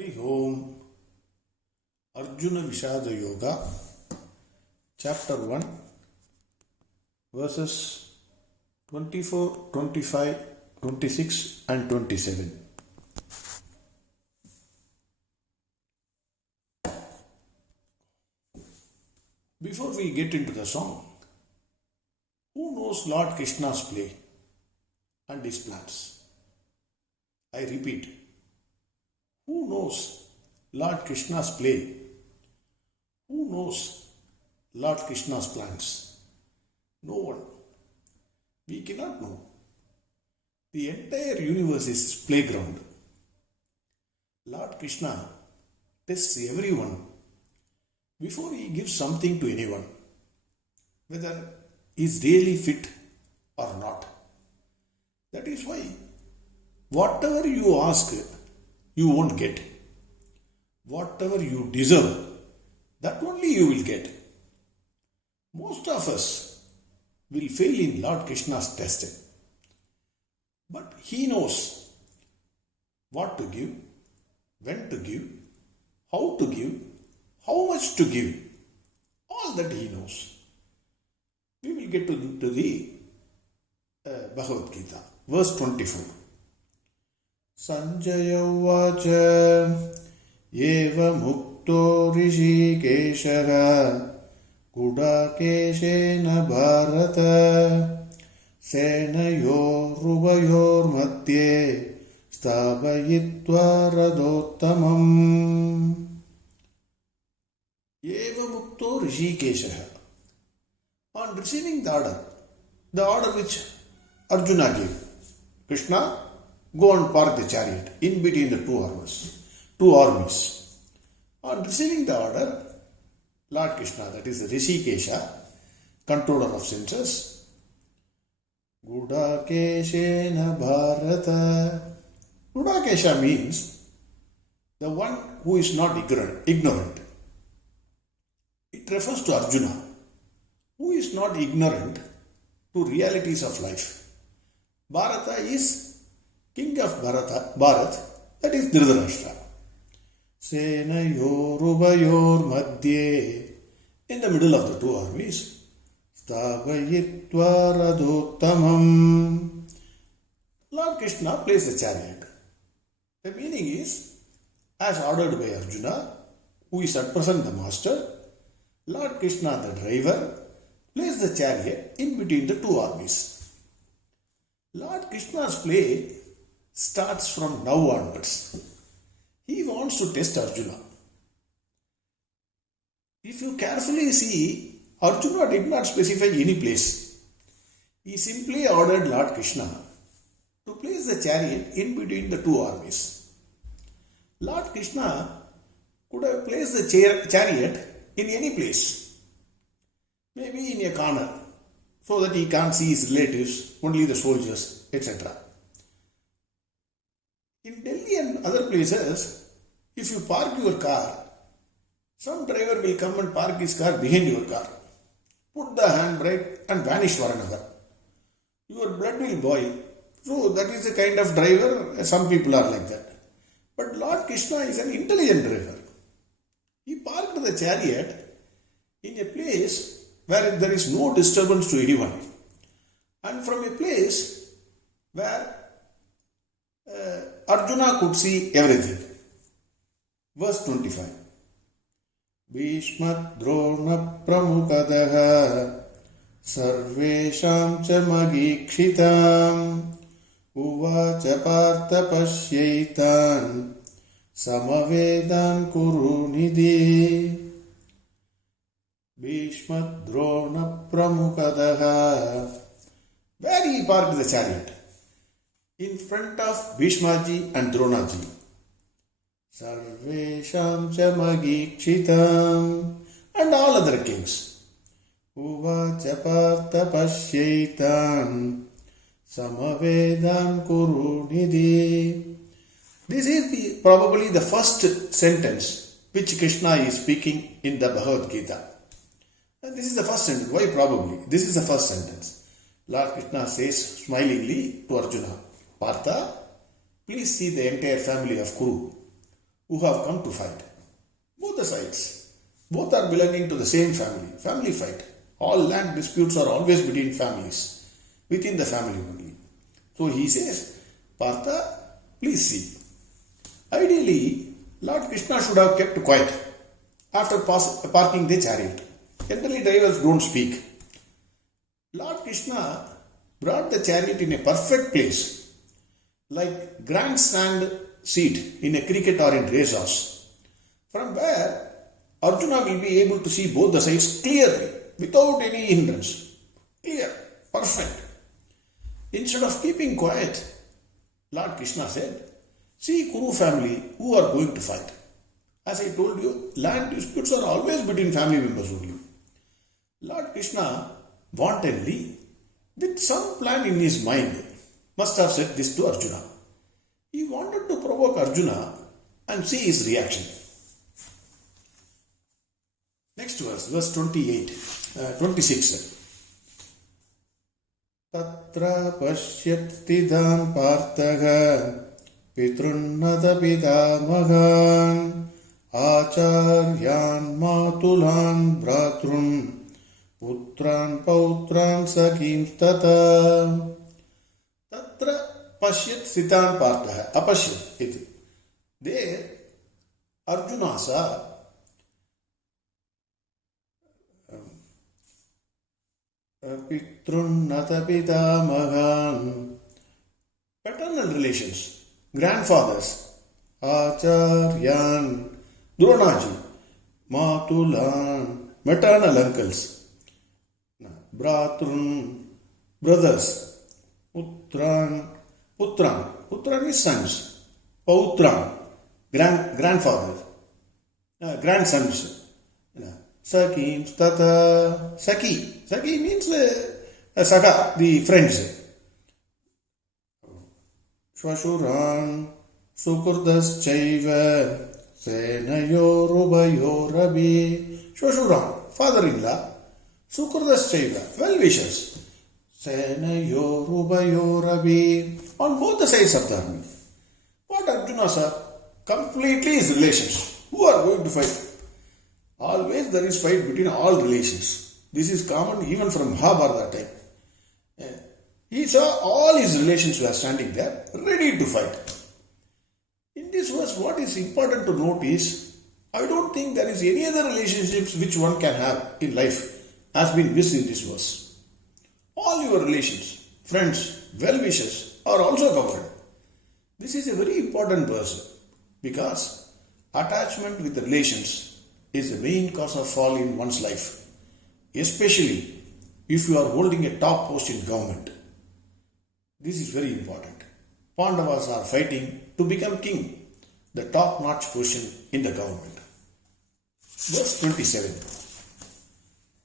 Hari Om. Arjuna Vishada Yoga, Chapter 1, verses 24, 25, 26 and 27. Before we get into the song, who knows Lord Krishna's play and his plans? I repeat, who knows Lord Krishna's play? Who knows Lord Krishna's plans? No one. We cannot know. The entire universe is his playground. Lord Krishna tests everyone before he gives something to anyone, whether he is really fit or not. That is why whatever you ask, you won't get. Whatever you deserve, that only you will get. Most of us will fail in Lord Krishna's testing. But he knows what to give, when to give, how to give, how much to give. All that he knows. We will get to the Bhagavad Gita, verse 24. Sanjaya Vacha Eva Mukto Rishikeshaha Gudakeshena Bharata Senayor Ruvayor Madhye Sthabayitva Radottamam. Eva Mukto Rishikeshaha. On receiving the order which Arjuna gave, Krishna, go and park the chariot in between the two armies. On receiving the order, Lord Krishna, that is Rishikesha, controller of senses, Gudakeshena Bharata. Gudakesha means the one who is not ignorant. It refers to Arjuna, who is not ignorant to realities of life. Bharata is king of Bharat, that is Dhritarashtra. Senayor Uvayor Madhye, in the middle of the two armies, Sthabayitva Radottamam. Lord Krishna placed the chariot. The meaning is, as ordered by Arjuna, who is at present the master, Lord Krishna, the driver, placed the chariot in between the two armies. Lord Krishna's play starts from now onwards. He wants to test Arjuna. If you carefully see, Arjuna did not specify any place. He simply ordered Lord Krishna to place the chariot in between the two armies. Lord Krishna could have placed the chariot in any place, maybe in a corner, so that he can't see his relatives, only the soldiers, etc. In Delhi and other places, if you park your car, some driver will come and park his car behind your car, put the handbrake and vanish for an hour. Your blood will boil. So that is the kind of driver, some people are like that. But Lord Krishna is an intelligent driver. He parked the chariot in a place where there is no disturbance to anyone, and from a place where Arjuna could see everything. Verse 25. Bhishma Drona Pramukadaha Sarvesham cha Magikshitam Uvacha Partha Pashyaitan Samavedan Kuru Nidhi. Bhishma Drona Pramukadaha. Where he parked the chariot? In front of Bhishmaji and Dronaji. Sarvesham cha Magikshitam, and all other kings. Uvacha Partha Pashyaitan Samavedan Kuru Nidhi. This is probably the first sentence which Krishna is speaking in the Bhagavad Gita. And this is the first sentence. Why probably? This is the first sentence. Lord Krishna says smilingly to Arjuna, Partha, please see the entire family of Kuru. who have come to fight. Both the sides. Both are belonging to the same family. Family fight. All land disputes are always between families. Within the family only. So he says, Partha, please see. Ideally, Lord Krishna should have kept quiet after parking the chariot. Generally, drivers don't speak. Lord Krishna brought the chariot in a perfect place, like grandstand seat in a cricket or in racehorse, from where Arjuna will be able to see both the sides clearly, without any hindrance. Clear, perfect. Instead of keeping quiet, Lord Krishna said, see Kuru family who are going to fight. As I told you, land disputes are always between family members only. Lord Krishna wantonly, with some plan in his mind, must have said this to Arjuna. He wanted to provoke Arjuna and see his reaction. Next verse 26. Tatra pashyatidam parthaha pitrunnata pidamagan acharyan matulan bhratrun putran pautran sakim tata. Tatra pashyat sitan parthaha. Apashyat iti. There Arjuna saw Pitrunnata Pitamagan, paternal relations, grandfathers, Acharyan, Dronaji, Matulan, maternal uncles, Bhratrun, brothers, Putran is sons, Pautran, grandfather, grandsons. Sakim, Tata, Saki. Saki means Saka, the friends. Shvashuran, Sukurdas Chaiva, Senayorubayorabi. Shvashuran, father-in-law. Sukurdas Chaiva, well-wishers. Senayorubayorabi. On both the sides of the army. What Arjuna saw? Completely his relations. Who are going to fight? Always there is fight between all relations. This is common even from Mahabharata time. He saw all his relations were standing there, ready to fight. In this verse, what is important to note is, I don't think there is any other relationships which one can have in life has been missed in this verse. All your relations, friends, well-wishers are also covered. This is a very important verse because attachment with the relations is the main cause of fall in one's life, especially if you are holding a top post in government. This is very important. Pandavas are fighting to become king, the top-notch position in the government. Verse 27.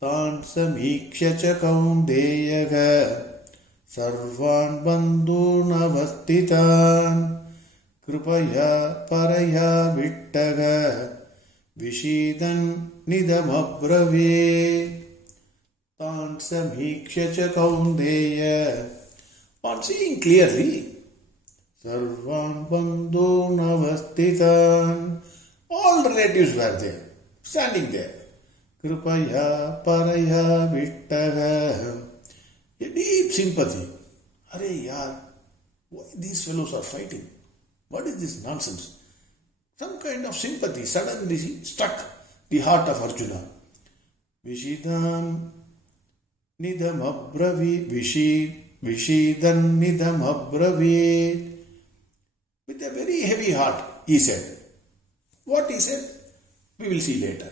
Tan samikshya cha kaundeyaga sarvan bandhunavastitan kripaya paraya vittaga Vishidan nidamabrave. Tan samikshya cha kaundeya. On seeing clearly, sarvan bandhu navastitan. All relatives were there, standing there. Kripaya paraya vittaga. A deep sympathy. Arey yaar, why these fellows are fighting? What is this nonsense? Some kind of sympathy suddenly struck the heart of Arjuna. Vishidan nidam abravi, Vishidan nidam abravi. With a very heavy heart, he said. What he said, we will see later.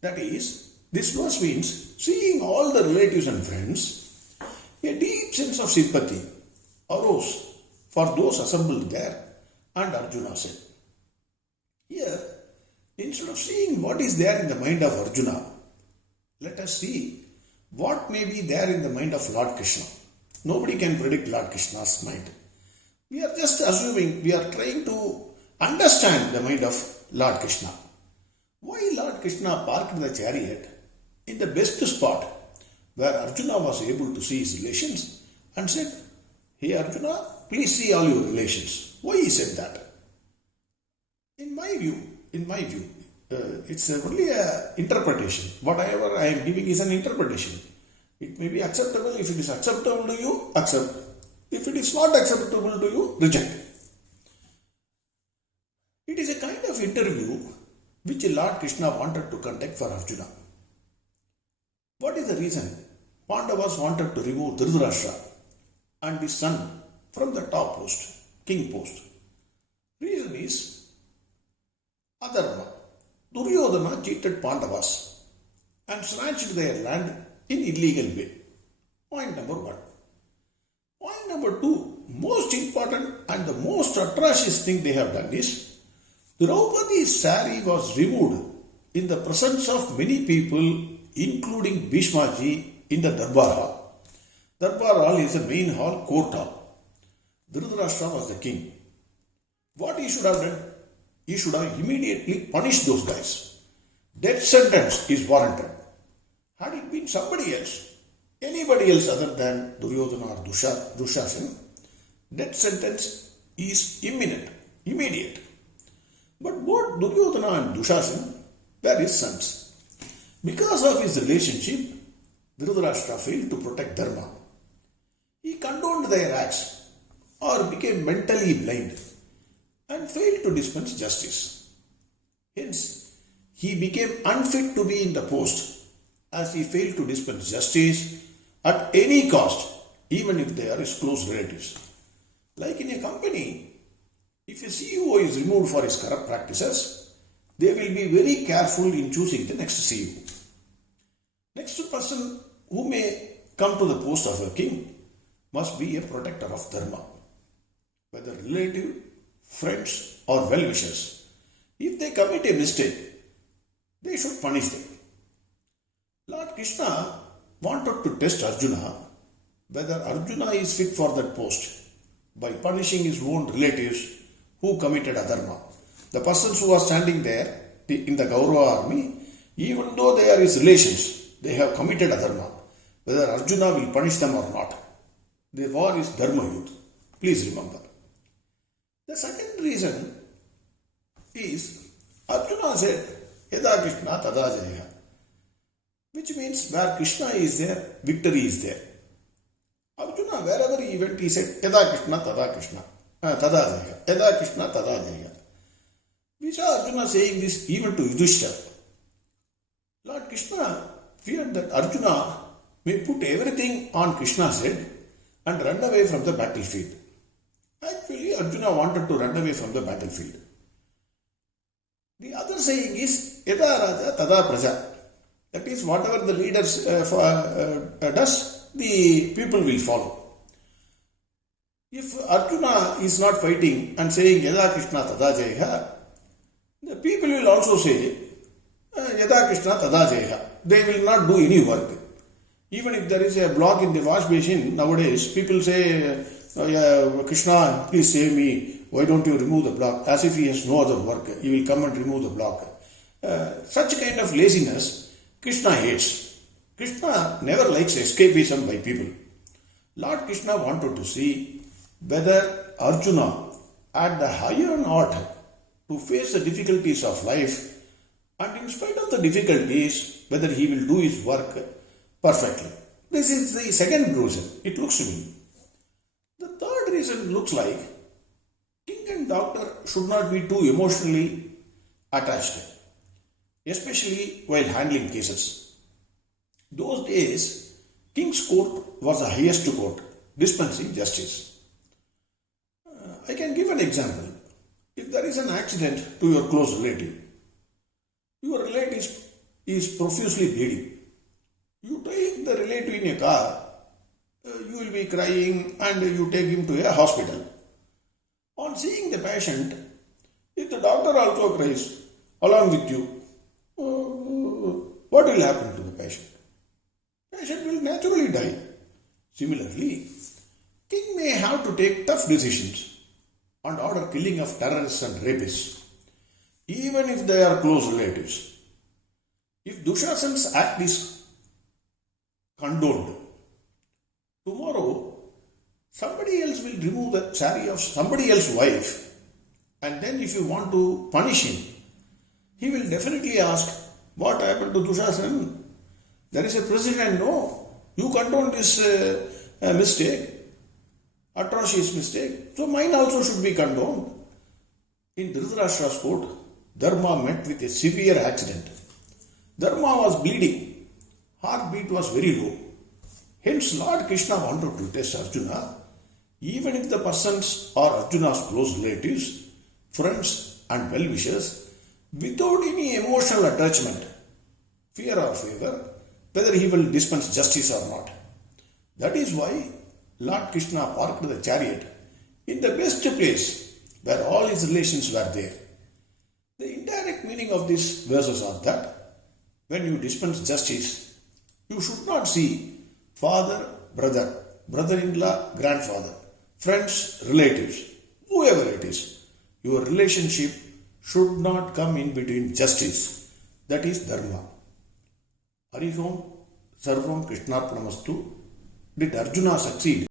That is, this verse means, seeing all the relatives and friends, a deep sense of sympathy arose for those assembled there, and Arjuna said, here, instead of seeing what is there in the mind of Arjuna, let us see what may be there in the mind of Lord Krishna. Nobody can predict Lord Krishna's mind. We are just assuming, we are trying to understand the mind of Lord Krishna. Why Lord Krishna parked the chariot in the best spot where Arjuna was able to see his relations and said, hey Arjuna, please see all your relations. Why he said that? In my view, it's only an interpretation. Whatever I am giving is an interpretation. It may be acceptable. If it is acceptable to you, accept. If it is not acceptable to you, reject. It is a kind of interview which Lord Krishna wanted to conduct for Arjuna. What is the reason? Pandavas wanted to remove Dhritarashtra and his son from the top post, king post. Reason is adharma. Duryodhana cheated Pandavas and snatched their land in illegal way. Point number one. Point number two, most important and the most atrocious thing they have done is Draupadi's saree was removed in the presence of many people, including Bhishmaji, in the Darbar Hall. Darbar Hall is the main hall, court hall. Dhritarashtra was the king. What he should have done? He should have immediately punished those guys. Death sentence is warranted. Had it been somebody else, anybody else other than Duryodhana or Dushasana, death sentence is imminent, immediate. But both Duryodhana and Dushasana were his sons. Because of his relationship, Dhritarashtra failed to protect Dharma. He condoned their acts or became mentally blind and failed to dispense justice. Hence, he became unfit to be in the post as he failed to dispense justice at any cost, even if they are his close relatives. Like in a company, if a CEO is removed for his corrupt practices, they will be very careful in choosing the next CEO. Next person who may come to the post of a king must be a protector of Dharma, whether relative, friends or well-wishers. If they commit a mistake, they should punish them. Lord Krishna wanted to test Arjuna whether Arjuna is fit for that post by punishing his own relatives who committed adharma. The persons who are standing there in the Kaurava army, even though they are his relations, they have committed adharma. Whether Arjuna will punish them or not. The war is Dharma Yudh. Please remember. The second reason is Arjuna said, Yada Krishna Tada Jaya, which means where Krishna is there, victory is there. Arjuna, wherever he went, he said, Yada Krishna Tada Krishna. Tada Jaya. Yada Krishna Tada Jaya. We saw Arjuna saying this even to Yudhishthira. Lord Krishna feared that Arjuna may put everything on Krishna's head and run away from the battlefield. Actually, Arjuna wanted to run away from the battlefield. The other saying is, Yada Raja Tada Praja. That is, whatever the leaders does, the people will follow. If Arjuna is not fighting and saying Yada Krishna Tada Jaya, the people will also say Yada Krishna Tada Jaya. They will not do any work. Even if there is a block in the wash basin nowadays, people say, Krishna, please save me. Why don't you remove the block? As if he has no other work. He will come and remove the block. Such kind of laziness, Krishna hates. Krishna never likes escapism by people. Lord Krishna wanted to see whether Arjuna had the iron heart to face the difficulties of life, and in spite of the difficulties, whether he will do his work perfectly. This is the second reason, it looks to me. The third reason looks like king and doctor should not be too emotionally attached, especially while handling cases. Those days, king's court was the highest court, dispensing justice. I can give an example. If there is an accident to your close relative, your relative is profusely bleeding. You take the relative in a car, you will be crying and you take him to a hospital. On seeing the patient, if the doctor also cries along with you, what will happen to the patient? Patient will naturally die. Similarly, king may have to take tough decisions and order killing of terrorists and rapists, even if they are close relatives. If Dushasana's act is condoned, tomorrow somebody else will remove the saree of somebody else's wife And then if you want to punish him, he will definitely ask, what happened to Dushasan? There is a precedent, no? You condone this mistake, atrocious mistake, so mine also should be condoned. In Dhritarashtra's court, Dharma met with a severe accident. Dharma was bleeding, heartbeat was very low. Hence Lord Krishna wanted to test Arjuna, even if the persons are Arjuna's close relatives, friends and well-wishers, without any emotional attachment, fear or favor, whether he will dispense justice or not. That is why Lord Krishna parked the chariot in the best place where all his relations were there. The indirect meaning of these verses are that when you dispense justice, you should not see father, brother, brother-in-law, grandfather, friends, relatives, whoever it is. Your relationship should not come in between justice. That is dharma. Harihom Sarvam Krishnarpanamastu. Did Arjuna succeed?